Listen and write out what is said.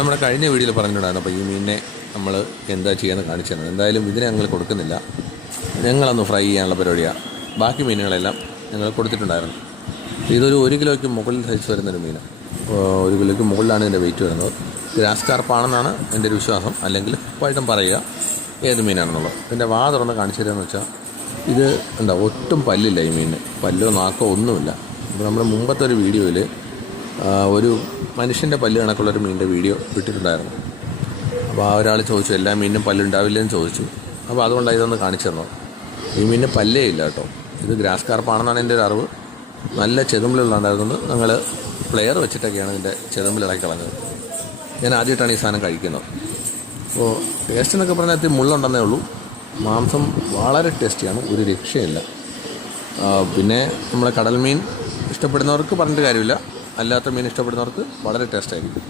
നമ്മുടെ കഴിഞ്ഞ വീഡിയോയിൽ പറഞ്ഞിട്ടുണ്ടായിരുന്നു. അപ്പോൾ ഈ മീനിനെ നമ്മൾ എന്താ ചെയ്യാമെന്ന് കാണിച്ചു തരണം. എന്തായാലും ഇതിനെ ഞങ്ങൾ കൊടുക്കുന്നില്ല, ഞങ്ങളൊന്ന് ഫ്രൈ ചെയ്യാനുള്ള പരിപാടിയാണ്. ബാക്കി മീനുകളെല്ലാം ഞങ്ങൾ കൊടുത്തിട്ടുണ്ടായിരുന്നു. ഇതൊരു 1 കിലോയ്ക്ക് മുകളിൽ സൈസ് വരുന്നൊരു മീൻ. 1 കിലോയ്ക്ക് മുകളിലാണ് ഇതിൻ്റെ വെയിറ്റ് വരുന്നത്. ഗ്രാസ് കാർപ്പാണെന്നാണ് എൻ്റെ ഒരു വിശ്വാസം, അല്ലെങ്കിൽ ഉറപ്പായിട്ടും പറയുക ഏത് മീനാണെന്നുള്ളത്. ഇതിൻ്റെ വാ തുറന്ന് കാണിച്ചു തരാമെന്ന് വെച്ചാൽ ഇത് എന്താ ഒട്ടും പല്ലില്ല ഈ മീനിന്, പല്ലോ നാക്കോ ഒന്നുമില്ല. ഇപ്പോൾ നമ്മുടെ മുമ്പത്തെ ഒരു വീഡിയോയിൽ ഒരു മനുഷ്യൻ്റെ പല്ല് കണക്കുള്ളൊരു മീനിൻ്റെ വീഡിയോ ഇട്ടിട്ടുണ്ടായിരുന്നു. അപ്പോൾ ആ ഒരാൾ ചോദിച്ചു എല്ലാ മീനിനും പല്ലുണ്ടാവില്ലെന്ന് ചോദിച്ചു. അപ്പോൾ അതുകൊണ്ടാണ് ഇതൊന്ന് കാണിച്ചു തന്നത്. ഈ മീനിന് പല്ലേ ഇല്ല കേട്ടോ. ഇത് ഗ്രാസ് കാർപ്പാണെന്നാണ് എൻ്റെ ഒരു അറിവ്. നല്ല ചെതുമ്പിലുണ്ടായിരുന്നത് ഞങ്ങൾ പ്ലെയർ വെച്ചിട്ടൊക്കെയാണ് ഇതിൻ്റെ ചെതുമ്പിലിളക്കി കളഞ്ഞത്. ഞാൻ ആദ്യമായിട്ടാണ് ഈ സാധനം കഴിക്കുന്നത്. അപ്പോൾ ടേസ്റ്റ് എന്നൊക്കെ പറഞ്ഞാൽ അതി മുള്ളുണ്ടെന്നേ ഉള്ളൂ. മാംസം വളരെ ടേസ്റ്റിയാണ്, ഒരു രക്ഷയില്ല. പിന്നെ നമ്മുടെ കടൽ മീൻ ഇഷ്ടപ്പെടുന്നവർക്ക് പറഞ്ഞിട്ട് കാര്യമില്ല, അല്ലാത്ത മീൻ ഇഷ്ടപ്പെടുന്നവർക്ക് വളരെ ടേസ്റ്റായിരിക്കും.